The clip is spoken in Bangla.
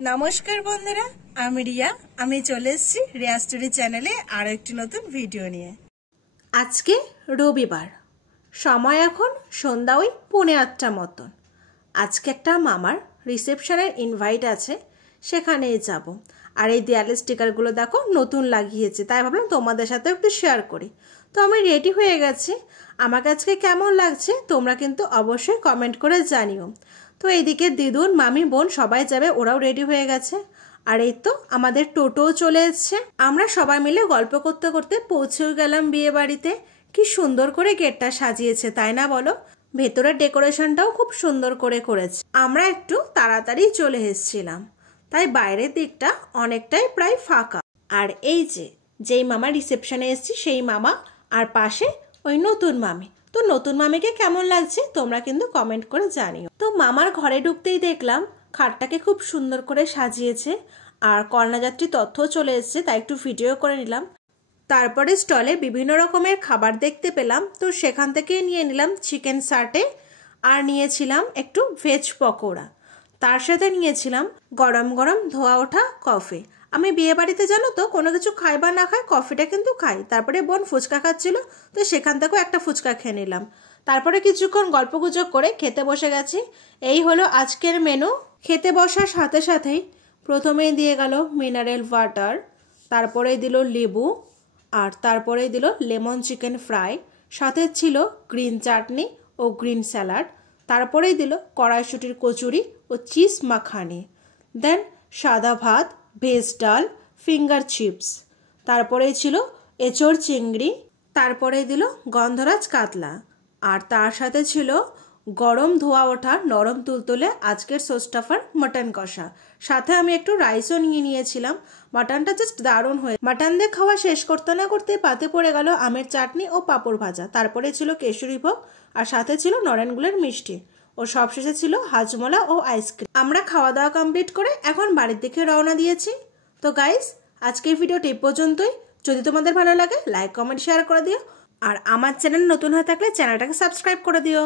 নমস্কার বন্ধুরা, আমি রিয়া। আমি চলে এসেছি রিয়া স্টোরি চ্যানেলে আরও একটি নতুন ভিডিও নিয়ে। আজকে রবিবার, সময় এখন সন্ধ্যা ওই 7:45 মতন। আজকে একটা মামার রিসেপশনের ইনভাইট আছে, সেখানেই যাব। আর এই দেয়ালের স্টিকারগুলো দেখো নতুন লাগিয়েছে, তাই ভাবলাম তোমাদের সাথে একটু শেয়ার করি। তো আমি রেডি হয়ে গেছি। আমাকে আজকে কেমন লাগছে তোমরা কিন্তু অবশ্যই কমেন্ট করে জানিও। তো এইদিকে দিদুন, মামি, বোন সবাই যাবে, ওরাও রেডি হয়ে গেছে। আর এই তো আমাদের টোটোও চলে এসছে। আমরা সবাই মিলে গল্প করতে করতে পৌঁছেও গেলাম বিয়ে বাড়িতে। কি সুন্দর করে গেটটা সাজিয়েছে, তাই না বলো? ভেতরের ডেকোরেশনটাও খুব সুন্দর করে করেছে। আমরা একটু তাড়াতাড়ি চলে এসেছিলাম, তাই বাইরের দিকটা অনেকটাই প্রায় ফাঁকা। আর এই যেই মামা রিসেপশনে এসেছি সেই মামা, আর পাশে ওই নতুন মামি। তো নতুন মামিকে কেমন লাগছে তোমরা কিন্তু কমেন্ট করে জানিও। তো মামার ঘরে ঢুকতেই দেখলাম খাটটাকে খুব সুন্দর করে সাজিয়েছে, আর কন্যাযাত্রী তথ্যও চলে এসেছে, তাই একটু ভিডিও করে নিলাম। তারপরে স্টলে বিভিন্ন রকমের খাবার দেখতে পেলাম, তো সেখান থেকে নিয়ে নিলাম চিকেন সাটে, আর নিয়েছিলাম একটু ভেজ পকোড়া। তার সাথে নিয়েছিলাম গরম গরম ধোয়া ওঠা কফি। আমি বিয়ে বাড়িতে জানো তো কোনো কিছু খাই বা না খাই, কফিটা কিন্তু খাই। তারপরে বোন ফুচকা খাচ্ছিল, তো সেখান থেকেও একটা ফুচকা খেয়ে নিলাম। তারপরে কিছুক্ষণ গল্পগুজব করে খেতে বসে গেছি। এই হলো আজকের মেনু। খেতে বসার সাথে সাথেই প্রথমেই দিয়ে গেল মিনারেল ওয়াটার, তারপরেই দিল লেবু, আর তারপরেই দিল লেমন চিকেন ফ্রাই, সাথে ছিল গ্রিন চাটনি ও গ্রিন স্যালাড, তারপরেই দিল কড়াইশুটির কচুরি ও চিজ মাখানি, দেন সাদা ভাত, ভেজ ডাল, ফিঙ্গার চিপস, তারপরেই ছিল এঁচোড় চিংড়ি, তারপরেই দিল গন্ধরাজ কাতলা, আর তার সাথে ছিল গরম ধোয়া ওঠা নরম তুলতুলে আজকের সোস্টাফার মাটন কষা। সাথে আমি একটু রাইসও নিয়ে নিয়েছিলাম। মাটনটা জাস্ট দারুণ হয়ে। মাটন দিয়ে খাওয়া শেষ করতে না করতে পাতে পড়ে গেল আমের চাটনি ও পাঁপড় ভাজা, তারপরে ছিল কেশরী ভোগ, আর সাথে ছিল নরেনগুলের মিষ্টি, ও সবশেষে ছিল হাজমোলা ও আইসক্রিম। আমরা খাওয়া দাওয়া কমপ্লিট করে এখন বাড়ির দিকে রওনা দিয়েছি। তো গাইস, আজকের ভিডিওটি এই পর্যন্তই। যদি তোমাদের ভালো লাগে লাইক, কমেন্ট, শেয়ার করে দিও। আর আমার চ্যানেল নতুন হয়ে থাকলে চ্যানেলটাকে সাবস্ক্রাইব করে দিও।